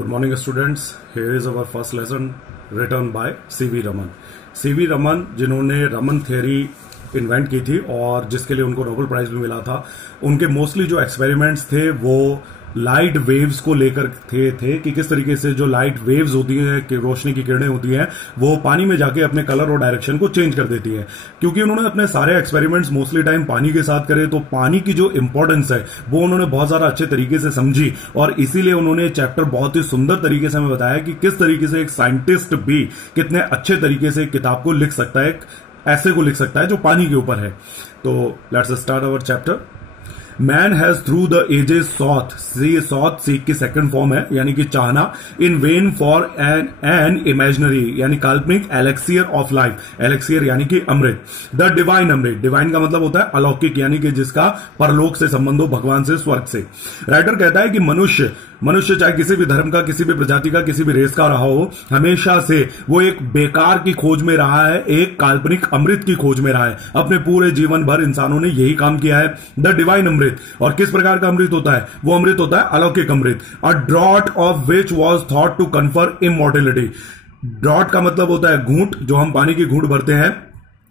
Good morning, students. Here is our first lesson written by C.V. Raman. C.V. Raman जिन्होंने Raman theory invent की थी और जिसके लिए उनको नोबेल प्राइज भी मिला था, उनके मोस्टली जो एक्सपेरिमेंट्स थे वो लाइट वेव्स को लेकर थे कि किस तरीके से जो लाइट वेव्स होती है कि रोशनी की किरणें होती हैं वो पानी में जाके अपने कलर और डायरेक्शन को चेंज कर देती है। क्योंकि उन्होंने अपने सारे एक्सपेरिमेंट्स मोस्टली टाइम पानी के साथ करे, तो पानी की जो इंपॉर्टेंस है वो उन्होंने बहुत ज्यादा अच्छे तरीके से समझी और इसीलिए उन्होंने चैप्टर बहुत ही सुंदर तरीके से हमें बताया कि किस तरीके से एक साइंटिस्ट भी कितने अच्छे तरीके से किताब को लिख सकता है, ऐसे को लिख सकता है जो पानी के ऊपर है। तो let's start our chapter. Man has through the ages sought seek की सेकंड फॉर्म है, यानी कि चाहना, in vain for an imaginary यानी काल्पनिक एलेक्सियर ऑफ लाइफ, एलेक्सियर यानी कि अमृत, द डिवाइन अमृत, डिवाइन का मतलब होता है अलौकिक यानी कि जिसका परलोक से संबंध हो, भगवान से, स्वर्ग से। राइटर कहता है कि मनुष्य चाहे किसी भी धर्म का, किसी भी प्रजाति का, किसी भी रेस का रहा हो, हमेशा से वो एक बेकार की खोज में रहा है, एक काल्पनिक अमृत की खोज में रहा है। अपने पूरे जीवन भर इंसानों ने यही काम किया है, द डिवाइन अमृत। और किस प्रकार का अमृत होता है? वो अमृत होता है अलौकिक अमृत। A draught of which was thought to confer immortality. Draught का मतलब होता है घूंट, जो हम पानी की घूंट भरते हैं।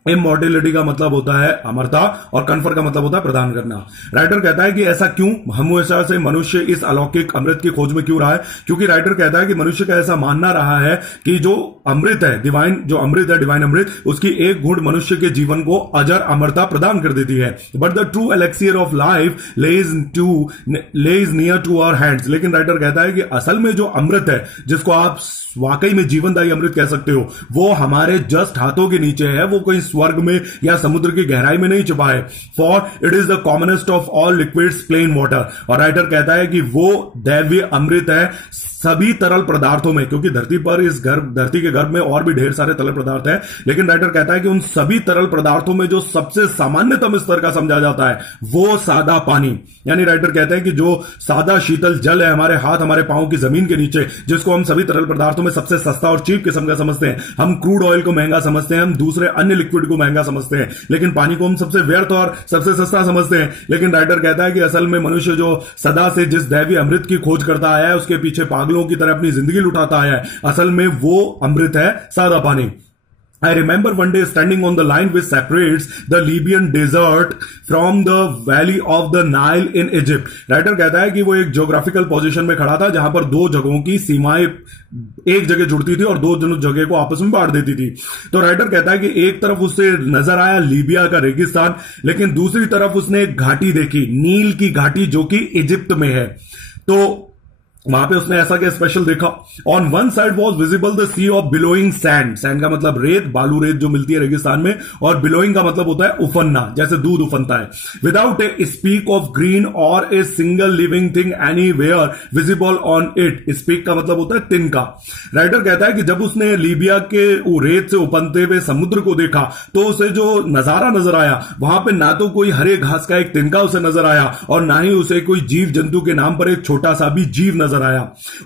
इमॉर्टेलिटी का मतलब होता है अमरता और कन्फर का मतलब होता है प्रदान करना। राइटर कहता है कि ऐसा क्यों, हमेशा से मनुष्य इस अलौकिक अमृत की खोज में क्यों रहा है? क्योंकि राइटर कहता है कि मनुष्य का ऐसा मानना रहा है कि जो अमृत है, जो अमृत है, डिवाइन अमृत, उसकी एक घूंट मनुष्य के जीवन को अजर अमरता प्रदान कर देती है। But the true elixir of life lies near to our hands. लेकिन राइटर कहता है कि असल में जो अमृत है, जिसको आप वाकई में जीवनदायी अमृत कह सकते हो, वो हमारे जस्ट हाथों के नीचे है, वो कोई स्वर्ग में या समुद्र की गहराई में नहीं छुपा है। For it is the commonest of all liquids plain water. और राइटर कहता है कि वो दैवीय अमृत है सभी तरल पदार्थों में, क्योंकि धरती के गर्भ में और भी ढेर सारे तरल पदार्थ हैं, लेकिन राइटर कहता है कि उन सभी तरल पदार्थों में जो सबसे सामान्यतम स्तर का समझा जाता है वो सादा पानी। यानी राइटर कहते हैं कि जो सादा शीतल जल है हमारे हाथ, हमारे पांव की जमीन के नीचे, जिसको हम सभी तरल पदार्थों में सबसे सस्ता और चीप किस्म का समझते हैं। हम क्रूड ऑयल को महंगा समझते हैं, हम दूसरे अन्य लिक्विड को महंगा समझते हैं, लेकिन पानी को हम सबसे व्यर्थ और सबसे सस्ता समझते हैं। लेकिन राइटर कहता है कि असल में मनुष्य जो सदा से जिस दैवीय अमृत की खोज करता आया है, उसके पीछे पागलों की तरह अपनी जिंदगी लुटाता आया है, असल में वो अमृत है सादा पानी। I remember one day standing on the line which separates the Libyan desert from the valley of the Nile in Egypt. Writer कहता है कि वो एक ज्योग्राफिकल पोजीशन में खड़ा था जहां पर दो जगहों की सीमाएं एक जगह जुड़ती थी और दो जगह को आपस में बांट देती थी। तो राइटर कहता है कि एक तरफ उससे नजर आया लीबिया का रेगिस्तान, लेकिन दूसरी तरफ उसने एक घाटी देखी, नील की घाटी, जो कि इजिप्ट में है। तो वहां पे उसने ऐसा क्या स्पेशल देखा? On one side was visible the sea of billowing sand. Sand का मतलब रेत, बालू रेत जो मिलती है रेगिस्तान में, और बिलोइंग का मतलब होता है उफनना, जैसे दूध उफनता है। Without a speck of green और a single living thing anywhere visible on it. Speck का मतलब होता है तिनका। राइटर कहता है कि जब उसने लीबिया के रेत से उपनते हुए समुद्र को देखा तो उसे जो नजारा नजर आया, वहां पे ना तो कोई हरे घास का एक तिनका उसे नजर आया और ना ही उसे कोई जीव जंतु के नाम पर एक छोटा सा भी जीव नजर आया।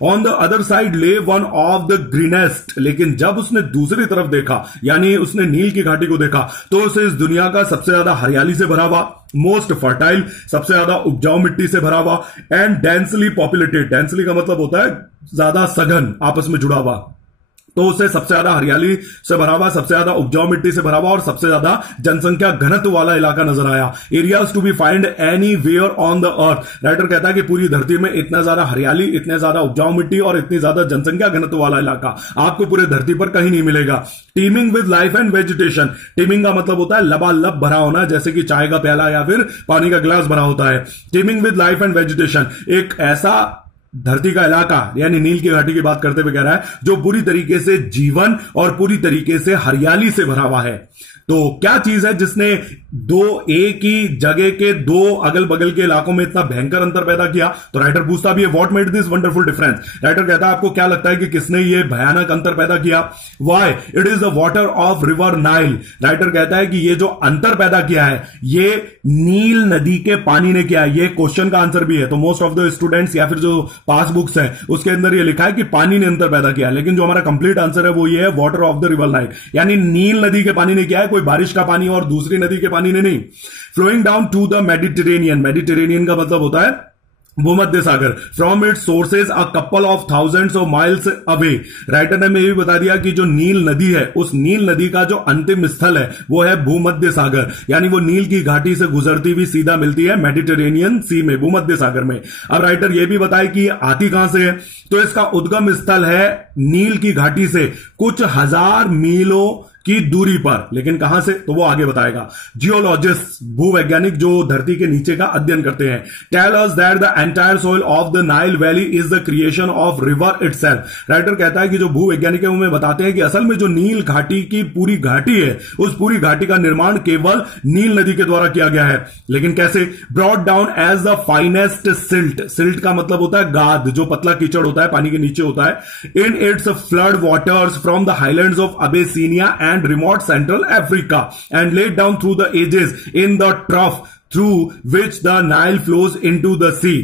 ऑन द अदर साइड ले वन ऑफ द ग्रीनेस्ट। लेकिन जब उसने दूसरी तरफ देखा, यानी उसने नील की घाटी को देखा, तो उसे इस दुनिया का सबसे ज्यादा हरियाली से भरा हुआ, मोस्ट फर्टाइल, सबसे ज्यादा उपजाऊ मिट्टी से भरा हुआ, एंड डेंसली पॉपुलेटेड, डेंसली का मतलब होता है ज्यादा सघन, आपस में जुड़ा हुआ, तो उसे सबसे ज्यादा हरियाली से भरा हुआ, सबसे ज्यादा उपजाऊ मिट्टी से भरा हुआ और सबसे ज्यादा जनसंख्या घनत्व वाला इलाका नजर आया। Areas to be find anywhere on the earth. Writer कहता है कि पूरी धरती में इतना ज्यादा हरियाली, इतने ज्यादा उपजाऊ मिट्टी और इतनी ज्यादा जनसंख्या घनत्व वाला इलाका आपको पूरे धरती पर कहीं नहीं मिलेगा। Teeming with life and vegetation. Teeming का मतलब होता है लबालब भरा होना, जैसे कि चाय का प्याला या फिर पानी का गिलास भरा होता है। Teeming with life and vegetation, एक ऐसा धरती का इलाका, यानी नील की घाटी की बात करते हुए कह रहा है, जो पूरी तरीके से जीवन और पूरी तरीके से हरियाली से भरा हुआ है। तो क्या चीज है जिसने दो एक ही जगह के दो अगल बगल के इलाकों में इतना भयंकर अंतर पैदा किया? तो राइटर पूछता भी है, what made this wonderful difference? Writer कहता है, आपको क्या लगता है कि किसने ये भयानक अंतर पैदा किया? Why? It is the water of river Nile. Writer कहता है कि ये जो अंतर पैदा किया है ये नील नदी के पानी ने किया। ये क्वेश्चन का आंसर भी है, तो मोस्ट ऑफ द स्टूडेंट्स या फिर जो पास बुक्स हैं उसके अंदर ये लिखा है कि पानी ने अंतर पैदा किया, लेकिन जो हमारा कंप्लीट आंसर है वो ये है, water of the river Nile, यानी नील नदी के पानी ने किया है, कोई बारिश का पानी और दूसरी नदी के पानी ने नहीं। Flowing down to the Mediterranean. Mediterranean का मतलब होता है भूमध्य सागर from its sources a couple of thousands of miles away. Writer ने हमें ये भी बता दिया कि जो नील नदी है, उस नील नदी का जो अंतिम स्थल है वो है भूमध्य सागर, यानी वो नील की घाटी से गुजरती हुई सीधा मिलती है मेडिटेरेनियन सी में, भूमध्य सागर में। अब राइटर ये भी बताए कि ये आती कहां से है, तो इसका उद्गम स्थल है नील की घाटी से कुछ हजार मीलों की दूरी पर, लेकिन कहां से तो वो आगे बताएगा। जियोलॉजिस्ट, भूवैज्ञानिक जो धरती के नीचे का अध्ययन करते हैं, tell us that the entire soil of the Nile valley is the creation of river itself. Writer कहता है कि जो भूवैज्ञानिक है वो हमें बताते हैं कि असल में जो नील घाटी की पूरी घाटी है, उस पूरी घाटी का निर्माण केवल नील नदी के द्वारा किया गया है। लेकिन कैसे? Brought down as the finest silt, silt का मतलब होता है गाद, जो पतला कीचड़ होता है, पानी के नीचे होता है, in its flood waters from the highlands of Abyssinia and remote Central Africa and laid down through the ages in the trough through which the Nile flows into the sea।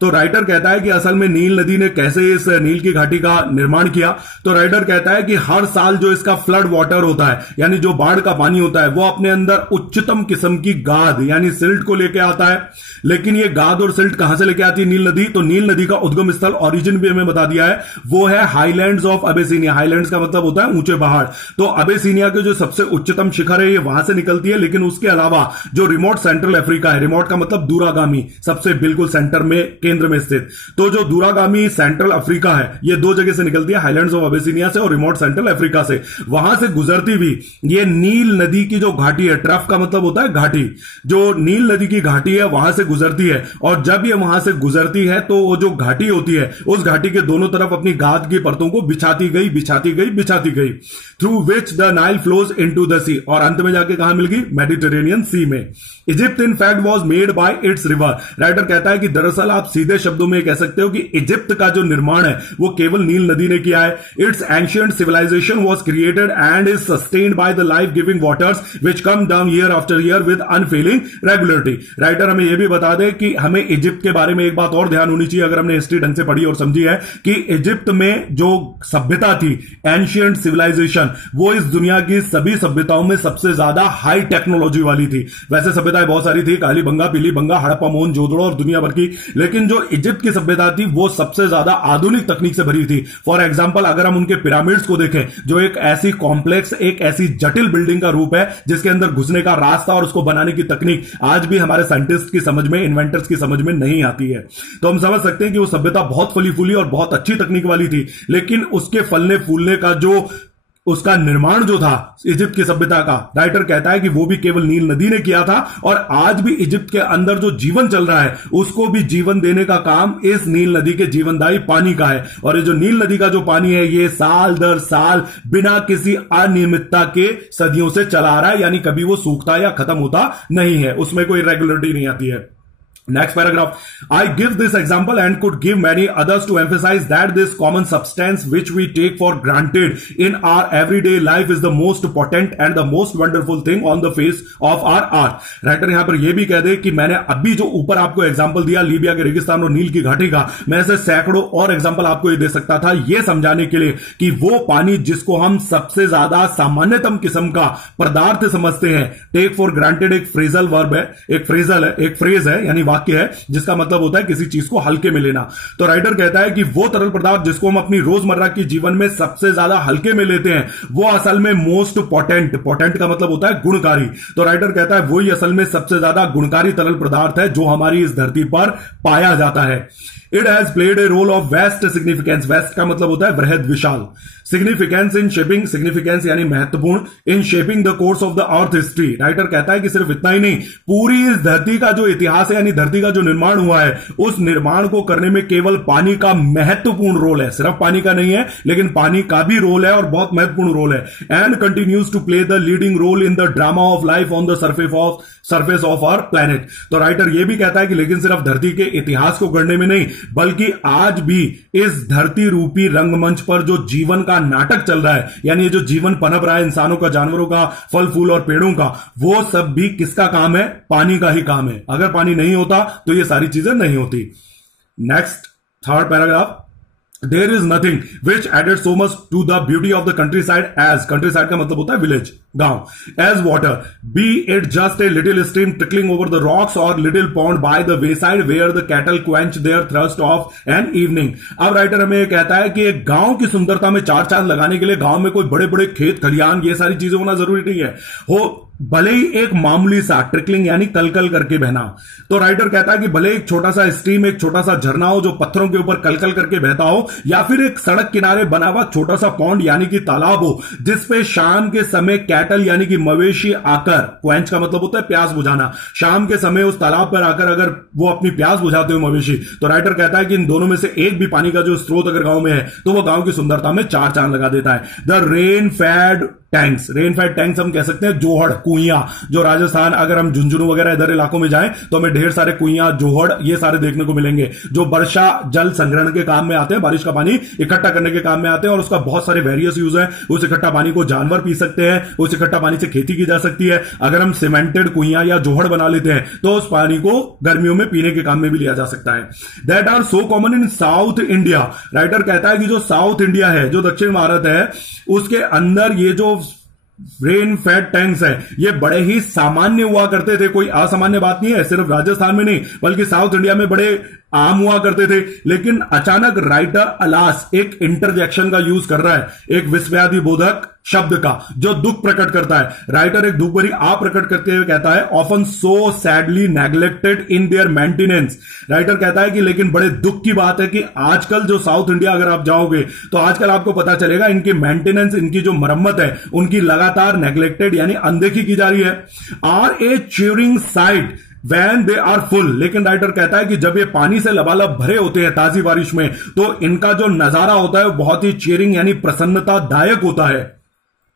तो राइटर कहता है कि असल में नील नदी ने कैसे इस नील की घाटी का निर्माण किया। तो राइटर कहता है कि हर साल जो इसका फ्लड वाटर होता है, यानी जो बाढ़ का पानी होता है, वो अपने अंदर उच्चतम किस्म की गाद यानी सिल्ट को लेके आता है। लेकिन ये गाद और सिल्ट कहां से लेके आती है नील नदी? तो नील नदी का उद्गम स्थल, ओरिजिन भी हमें बता दिया है, वो है हाईलैंड्स ऑफ अबेसिनिया। हाईलैंड्स का मतलब होता है ऊंचे पहाड़। तो अबेसिनिया के जो सबसे उच्चतम शिखर है ये वहां से निकलती है। लेकिन उसके अलावा जो रिमोट सेंट्रल अफ्रीका है, रिमोट का मतलब दूरागामी, सबसे बिल्कुल सेंटर में, केंद्र में स्थित, तो जो दूरागामी सेंट्रल अफ्रीका है, ये दो जगह से निकलती है, हाईलैंड्स ऑफ अबेसिनिया से और रिमोट सेंट्रल अफ्रीका से। वहां से गुजरती हुई ये नील नदी की जो घाटी है, ट्रफ का मतलब होता है घाटी, जो नील नदी की घाटी है वहां से गुजरती है। और जब ये वहां से गुजरती है तो वो जो घाटी होती है, उस घाटी के दोनों तरफ अपनी गाद की परतों को बिछाती गई, बिछाती गई, बिछाती गई, through which the Nile flows into the sea, और अंत में जाके कहां मिल गई? मेडिटेरेनियन सी में। Egypt in fact was made by it's river. Writer कहता है कि दरअसल आप सीधे शब्दों में कह सकते हो कि इजिप्ट का जो निर्माण है वो केवल नील नदी ने किया है। Its ancient civilisation was created and is sustained by the life giving waters which come down year after year with unfailing regularity. Writer हमें यह भी बता दे कि हमें इजिप्ट के बारे में एक बात और ध्यान होनी चाहिए, अगर हमने हिस्ट्री ढंग से पढ़ी और समझी है, कि इजिप्ट में जो सभ्यता थी, एंशिएंट सिविलाइजेशन, वो इस दुनिया की सभी सभ्यताओं में सबसे ज्यादा हाई टेक्नोलॉजी वाली थी। वैसे सभ्यताएं बहुत सारी थी, काली बंगा, पीली बंगा, हड़प्पा, मोहनजोदड़ो और दुनिया भर की, लेकिन जो इजिप्ट की सभ्यता थी वो सबसे ज्यादा आधुनिक तकनीक से भरी थी। फॉर एग्जांपल अगर हम उनके पिरामिड्स को देखें, जो एक ऐसी कॉम्प्लेक्स, एक ऐसी जटिल बिल्डिंग का रूप है जिसके अंदर घुसने का रास्ता और उसको बनाने की तकनीक आज भी हमारे साइंटिस्ट की समझ में, इन्वेंटर्स की समझ में नहीं आती है। तो हम समझ सकते हैं कि वो सभ्यता बहुत फली फूली और बहुत अच्छी तकनीक वाली थी, लेकिन उसके फलने फूलने का जो उसका निर्माण जो था इजिप्ट की सभ्यता का, राइटर कहता है कि वो भी केवल नील नदी ने किया था। और आज भी इजिप्ट के अंदर जो जीवन चल रहा है उसको भी जीवन देने का काम इस नील नदी के जीवनदायी पानी का है। और ये जो नील नदी का जो पानी है ये साल दर साल बिना किसी अनियमितता के सदियों से चला आ रहा है, यानी कभी वो सूखता या खत्म होता नहीं है, उसमें कोई रेगुलरिटी नहीं आती है। Next paragraph. I give this example and could give many others to emphasize that this common substance which we take for granted in our everyday life is the most potent and the most wonderful thing on the face of our earth. Writer यहां पर यह भी कह दे कि मैंने अभी जो ऊपर आपको एग्जांपल दिया लीबिया के रेगिस्तान और नील की घाटी का, मैं ऐसे सैकड़ों और एग्जांपल आपको ये दे सकता था, यह समझाने के लिए कि वो पानी जिसको हम सबसे ज्यादा सामान्यतम किस्म का पदार्थ समझते हैं, टेक फॉर ग्रांटेड एक फ्रेजल वर्ब है, एक फ्रेज है, यानी वाक्य है जिसका मतलब होता है किसी चीज को हल्के में लेना। तो राइटर कहता है कि वो तरल पदार्थ जिसको हम अपनी रोजमर्रा की जीवन में सबसे ज्यादा हल्के में लेते हैं वो असल में मोस्ट पोटेंट, पोटेंट का मतलब होता है गुणकारी। तो राइटर कहता है वही असल में सबसे ज्यादा गुणकारी तरल पदार्थ है जो हमारी इस धरती पर पाया जाता है। It has played a role of vast significance, vast का मतलब होता है वृहद, विशाल, सिग्निफिकेंस इन शेपिंग, सिग्निफिकेंस यानी महत्वपूर्ण, in shaping the course of the earth history. Writer कहता है कि सिर्फ इतना ही नहीं, पूरी इस धरती का जो इतिहास है, यानी धरती का जो निर्माण हुआ है, उस निर्माण को करने में केवल पानी का महत्वपूर्ण रोल है। सिर्फ पानी का नहीं है, लेकिन पानी का भी रोल है और बहुत महत्वपूर्ण रोल है। And continues to play the leading role in the drama of life on the surface of our planet. तो राइटर यह भी कहता है कि लेकिन सिर्फ धरती के इतिहास को गढ़ने में नहीं, बल्कि आज भी इस धरती रूपी रंगमंच पर जो जीवन का नाटक चल रहा है, यानी ये जो जीवन पनप रहा है इंसानों का, जानवरों का, फल फूल और पेड़ों का, वो सब भी किसका काम है? पानी का ही काम है। अगर पानी नहीं होता तो ये सारी चीजें नहीं होती। Next third paragraph. There is nothing which added so much to the beauty of the countryside as, countryside का मतलब होता है विलेज, गांव, as water, be it just a little stream trickling over the rocks और little pond by the wayside where the cattle quench their thirst of an evening. अब writer हमें कहता है कि एक गांव की सुंदरता में चार चांद लगाने के लिए गांव में कोई बड़े बड़े खेत खलियान ये सारी चीजें होना जरूरी नहीं है, हो भले ही एक मामूली सा ट्रिकलिंग यानी कलकल करके बहना। तो राइटर कहता है कि भले एक छोटा सा स्ट्रीम, एक छोटा सा झरना हो जो पत्थरों के ऊपर कलकल करके बहता हो, या फिर एक सड़क किनारे बना हुआ छोटा सा पॉन्ड यानी कि तालाब हो जिसपे शाम के समय कैटल यानी कि मवेशी आकर, क्वेंच का मतलब होता है प्यास बुझाना, शाम के समय उस तालाब पर आकर अगर वो अपनी प्यास बुझाते हो मवेशी, तो राइटर कहता है कि इन दोनों में से एक भी पानी का जो स्रोत अगर गांव में है तो वो गांव की सुंदरता में चार चांद लगा देता है। The rain fade tanks, rain fade tanks हम कह सकते हैं जोहड़, कुइयां, जो राजस्थान अगर हम झुंझुनू वगैरह इधर इलाकों में जाएं तो हमें ढेर सारे कुइयां, जोहड़ ये सारे देखने को मिलेंगे जो वर्षा जल संग्रहण के काम में आते हैं, बारिश का पानी इकट्ठा करने के काम में आते हैं और उसका बहुत सारे वेरियस यूज है। उस इकट्ठा पानी को जानवर पी सकते हैं, उस इकट्ठा पानी से खेती की जा सकती है। अगर हम सीमेंटेड कुइयां या जोहड़ बना लेते हैं तो उस पानी को गर्मियों में पीने के काम में भी लिया जा सकता है। That are so common in South India. Writer कहता है कि जो साउथ इंडिया है, जो दक्षिण भारत है, उसके अंदर ये जो रेन फेड टैंक्स है ये बड़े ही सामान्य हुआ करते थे, कोई असामान्य बात नहीं है, सिर्फ राजस्थान में नहीं बल्कि साउथ इंडिया में बड़े आम हुआ करते थे। लेकिन अचानक राइटर अलास एक इंटरजेक्शन का यूज कर रहा है, एक विस्मयादि बोधक शब्द का जो दुख प्रकट करता है। राइटर एक दुख भरी आ प्रकट करते हुए कहता है often so sadly neglected in their maintenance. Writer कहता है कि लेकिन बड़े दुख की बात है कि आजकल जो साउथ इंडिया अगर आप जाओगे तो आजकल आपको पता चलेगा इनकी मेंटेनेंस, इनकी जो मरम्मत है उनकी लगातार नेग्लेक्टेड यानी अनदेखी की जा रही है। Are a cheering sight when they are full. लेकिन राइटर कहता है कि जब ये पानी से लबालब भरे होते हैं ताजी बारिश में तो इनका जो नजारा होता है वो बहुत ही चीयरिंग यानी प्रसन्नतादायक होता है।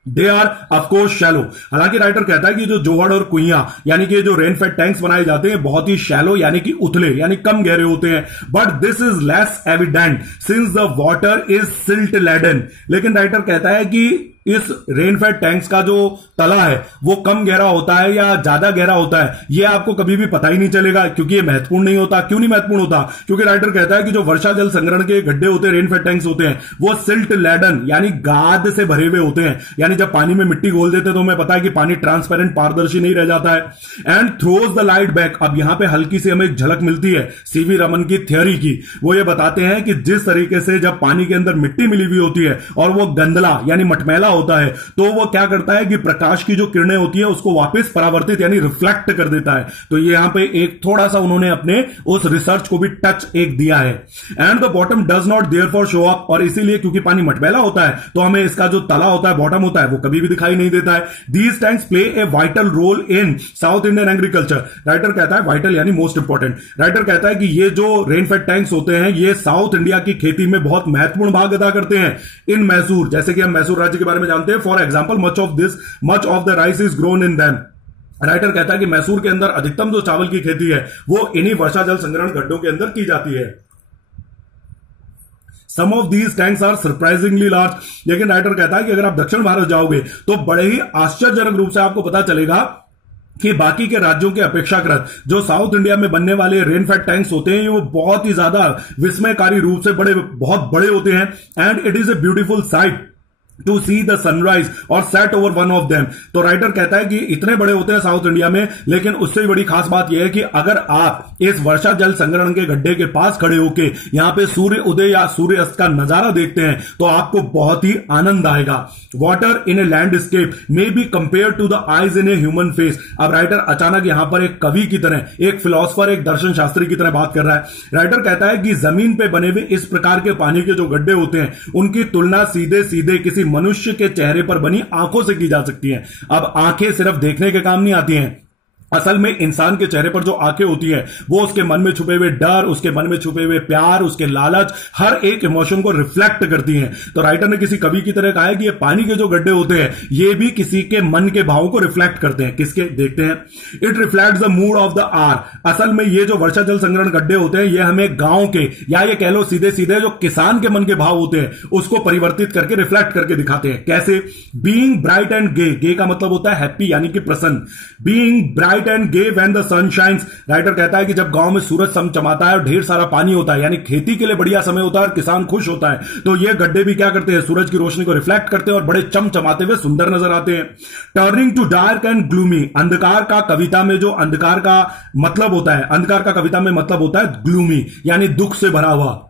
They are of course shallow. हालांकि राइटर कहता है कि जो जोहड़ और कुइयां यानी कि जो रेन फेड टैंक्स बनाए जाते हैं बहुत ही शैलो यानी कि उथले यानी कम गहरे होते हैं, but this is less evident since the water is silt laden. लेकिन राइटर कहता है कि इस रेन फेड टैंक्स का जो तला है वो कम गहरा होता है या ज्यादा गहरा होता है ये आपको कभी भी पता ही नहीं चलेगा क्योंकि ये महत्वपूर्ण नहीं होता। क्यों नहीं महत्वपूर्ण होता? क्योंकि राइटर कहता है कि जो वर्षा जल संग्रहण के गड्ढे होते हैं, रेन फेड टैंक्स होते हैं, वो सिल्ट लेडन यानी गाद से भरे हुए होते हैं। यानी जब पानी में मिट्टी घोल देते हैं तो हमें पता है कि पानी ट्रांसपेरेंट पारदर्शी नहीं रह जाता है। And throws the light back. अब यहां पर हल्की सी हमें एक झलक मिलती है सीवी रमन की थ्योरी की। वो ये बताते हैं कि जिस तरीके से जब पानी के अंदर मिट्टी मिली हुई होती है और वो गंदला यानी मटमैला होता है तो वो क्या करता है कि प्रकाश की जो किरणें होती है उसको वापस परावर्तित यानी रिफ्लेक्ट कर देता है। तो ये यहां पे एक थोड़ा सा उन्होंने अपने उस रिसर्च को भी टच एक दिया है। And the bottom does not therefore show up. और इसीलिए क्योंकि पानी मटमैला होता है तो हमें इसका जो तला होता है, बॉटम होता है, वो कभी भी दिखाई नहीं देता है। These tanks play a vital role in South Indian agriculture. Writer कहता है वाइटल यानी मोस्ट इंपॉर्टेंट। राइटर कहता है कि ये जो रेन फेड टैंक्स होते हैं ये साउथ इंडिया की खेती में बहुत महत्वपूर्ण भाग अदा करते हैं। इन मैसूर, जैसे कि हम मैसूर राज्य के बारे में जानते हैं, for example much of the rice is grown in them। Writer कहता है कि मैसूर के अंदर अधिकतम जो चावल की खेती है वो इन्हीं वर्षा जल संग्रहण गड्ढों के अंदर की जाती है। Some of these tanks are surprisingly large। लेकिन राइटर कहता है कि अगर आप दक्षिण भारत जाओगे तो बड़े ही आश्चर्यजनक रूप से आपको पता चलेगा कि बाकी के राज्यों के अपेक्षाकृत जो साउथ इंडिया में बनने वाले रेन फेड टैंक्स होते हैं वो बहुत ही ज्यादा विस्मयकारी रूप से बहुत बड़े होते हैं। And it is a beautiful sight to see the sunrise और set over one of them. तो राइटर कहता है कि इतने बड़े होते हैं साउथ इंडिया में, लेकिन उससे भी बड़ी खास बात यह है कि अगर आप इस वर्षा जल संग्रहण के गड्ढे के पास खड़े होके यहां पे सूर्य उदय या सूर्य अस्त का नजारा देखते हैं तो आपको बहुत ही आनंद आएगा। Water in a landscape may be compare to the eyes in a human face. अब राइटर अचानक यहां पर एक कवि की तरह, एक फिलोसफर, एक दर्शन शास्त्री की तरह बात कर रहा है। राइटर कहता है कि जमीन पे बने हुए इस प्रकार के पानी के जो गड्ढे होते हैं उनकी तुलना सीधे सीधे किसी मनुष्य के चेहरे पर बनी आंखों से की जा सकती है। अब आंखें सिर्फ देखने के काम नहीं आती हैं, असल में इंसान के चेहरे पर जो आंखें होती है वो उसके मन में छुपे हुए डर, उसके मन में छुपे हुए प्यार, उसके लालच, हर एक इमोशन को रिफ्लेक्ट करती हैं। तो राइटर ने किसी कवि की तरह कहा है कि ये पानी के जो गड्ढे होते हैं ये भी किसी के मन के भावों को रिफ्लेक्ट करते हैं। किसके? देखते हैं। It reflect the mood of the are. असल में ये जो वर्षा जल संग्रहण गड्ढे होते हैं ये हमें गांव के या ये कह लो सीधे सीधे जो किसान के मन के भाव होते हैं उसको परिवर्तित करके रिफ्लेक्ट करके दिखाते हैं। कैसे? Being bright and gay. Gay का मतलब होता है हैप्पी यानी कि प्रसन्न। Being bright night and gay when the sun shines. Writer कहता है कि जब गांव में सूरज चमचमाता है और ढेर सारा पानी होता है, यानी खेती के लिए बढ़िया समय होता है और किसान खुश होता है, तो ये गड्ढे भी क्या करते हैं, सूरज की रोशनी को रिफ्लेक्ट करते हैं और बड़े चमचमाते हुए सुंदर नजर आते हैं। Turning to dark and gloomy, अंधकार का कविता में जो अंधकार का मतलब होता है, अंधकार का कविता में मतलब होता है ग्लूमी, यानी दुख से भरा हुआ।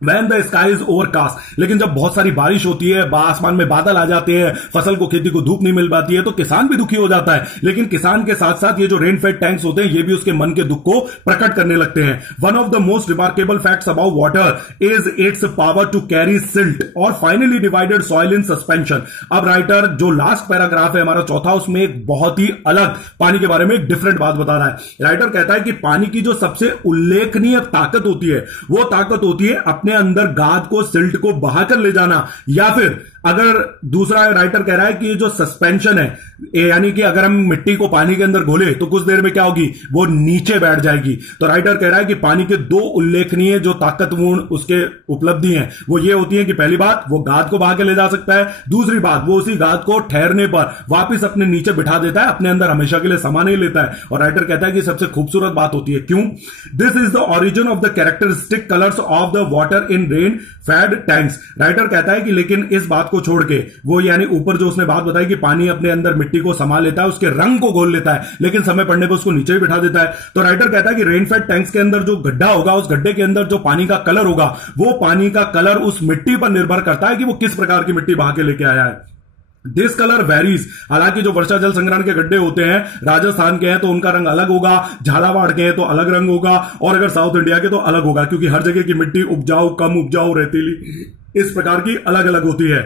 When the sky is overcast, लेकिन जब बहुत सारी बारिश होती है, आसमान में बादल आ जाते हैं, फसल को, खेती को धूप नहीं मिल पाती है, तो किसान भी दुखी हो जाता है। लेकिन किसान के साथ साथ ये जो रेनफेड टैंक्स होते हैं, ये भी उसके मन के दुख को प्रकट करने लगते हैं। One of the most remarkable facts about water is its power to carry silt और finally divided soil in suspension. अब राइटर जो लास्ट पैराग्राफ है हमारा चौथा, उसमें एक बहुत ही अलग पानी के बारे में एक डिफरेंट बात बता रहा है। राइटर कहता है कि पानी की जो सबसे उल्लेखनीय ताकत होती है, वो ताकत होती है अपने अंदर गाद को, सिल्ट को बहाकर ले जाना, या फिर अगर दूसरा राइटर कह रहा है कि ये जो सस्पेंशन है, यानी कि अगर हम मिट्टी को पानी के अंदर घोले तो कुछ देर में क्या होगी, वो नीचे बैठ जाएगी। तो राइटर कह रहा है कि पानी के दो उल्लेखनीय जो ताकतपूर्ण उसके उपलब्धि हैं, वो ये होती है कि पहली बात, वो गाद को बहा के ले जा सकता है, दूसरी बात, वो उसी गाद को ठहरने पर वापिस अपने नीचे बिठा देता है, अपने अंदर हमेशा के लिए समा नहीं लेता है। और राइटर कहता है कि सबसे खूबसूरत बात होती है, क्यों, this is the origin of the characteristic colours of the water in rain fade tanks. Writer कहता है कि लेकिन इस बात को छोड़ के, वो यानी ऊपर जो उसने बात बताई कि पानी अपने अंदर मिट्टी को समा लेता है, उसके रंग को घोल लेता है, लेकिन समय पड़ने पर उसको नीचे भी बिठा देता है। तो राइटर कहता है कि रेनफेड टैंक्स के अंदर जो गड्ढा होगा, उस गड्ढे के अंदर जो पानी का कलर होगा, वो पानी का कलर उस मिट्टी पर निर्भर करता है कि वो किस प्रकार की मिट्टी बहा के लेके आया है। दिस कलर वेरीज, हालांकि जो वर्षा जल संग्रहण के गड्ढे होते हैं, राजस्थान के हैं तो उनका रंग अलग होगा, झालावाड़ के हैं तो अलग रंग होगा, और अगर साउथ इंडिया के तो अलग होगा, क्योंकि हर जगह की मिट्टी उपजाऊ, कम उपजाऊ, रेतीली, इस प्रकार की अलग अलग होती है।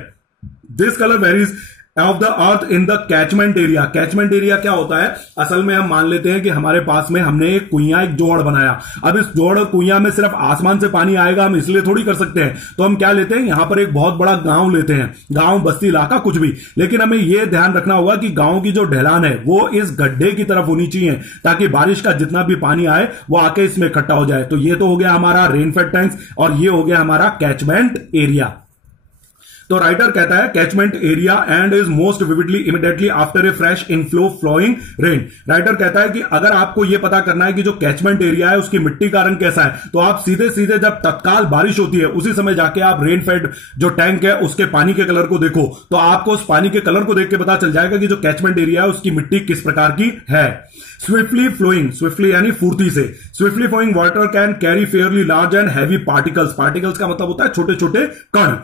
This colour varies of the earth in the catchment area. Catchment area क्या होता है, असल में हम मान लेते हैं कि हमारे पास में हमने एक कुइयां, एक जोड़ बनाया। अब इस जोड़ और कुइयां में सिर्फ आसमान से पानी आएगा, हम इसलिए थोड़ी कर सकते हैं, तो हम क्या लेते हैं, यहां पर एक बहुत बड़ा गांव लेते हैं, गांव, बस्ती, इलाका, कुछ भी, लेकिन हमें यह ध्यान रखना होगा कि गांव की जो ढलान है वो इस गड्ढे की तरफ होनी चाहिए, ताकि बारिश का जितना भी पानी आए वो आके इसमें इकट्ठा हो जाए। तो ये तो हो गया हमारा रेनफेड टैंक्स, और ये हो गया हमारा कैचमेंट एरिया। तो राइटर कहता है catchment area and is most vividly immediately after a fresh inflow flowing rain. Writer कहता है कि अगर आपको यह पता करना है कि जो कैचमेंट एरिया है उसकी मिट्टी का रंग कैसा है, तो आप सीधे सीधे जब तत्काल बारिश होती है उसी समय जाके आप रेनफेड जो टैंक है उसके पानी के कलर को देखो, तो आपको उस पानी के कलर को देख के पता चल जाएगा कि जो कैचमेंट एरिया है उसकी मिट्टी किस प्रकार की है। स्विफ्टली फ्लोइंग, स्विफ्टली यानी फुर्ती से, swiftly flowing water can carry fairly large and heavy particles. Particles का मतलब होता है छोटे छोटे कण।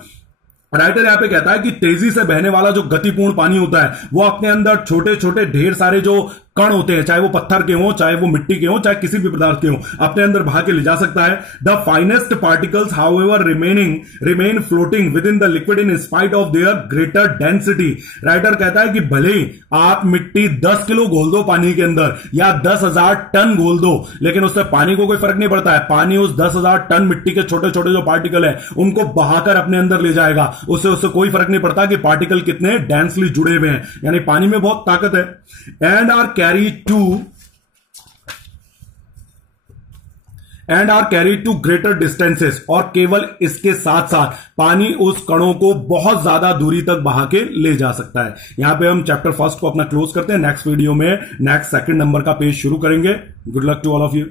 राइटर यहां पे कहता है कि तेजी से बहने वाला जो गतिपूर्ण पानी होता है वो अपने अंदर छोटे छोटे ढेर सारे जो कण होते हैं, चाहे वो पत्थर के हों, चाहे वो मिट्टी के हों, चाहे किसी भी पदार्थ के हों, अपने अंदर बहा के ले जा सकता है। The finest particles however remain floating with in the liquid in spite of their greater density. Writer कहता है कि भले ही आप मिट्टी 10 किलो घोल दो पानी के अंदर या 10,000 टन घोल दो, लेकिन उससे पानी को कोई फर्क नहीं पड़ता है। पानी उस 10,000 टन मिट्टी के छोटे छोटे जो पार्टिकल है उनको बहाकर अपने अंदर ले जाएगा, उससे कोई फर्क नहीं पड़ता कि पार्टिकल कितने डेंसली जुड़े हुए हैं, यानी पानी में बहुत ताकत है। And are carry to greater distances, और केवल इसके साथ साथ पानी उस कणों को बहुत ज्यादा दूरी तक बहा के ले जा सकता है। यहां पे हम चैप्टर फर्स्ट को अपना क्लोज करते हैं। नेक्स्ट वीडियो में नेक्स्ट सेकंड नंबर का पेज शुरू करेंगे। Good luck to all of you.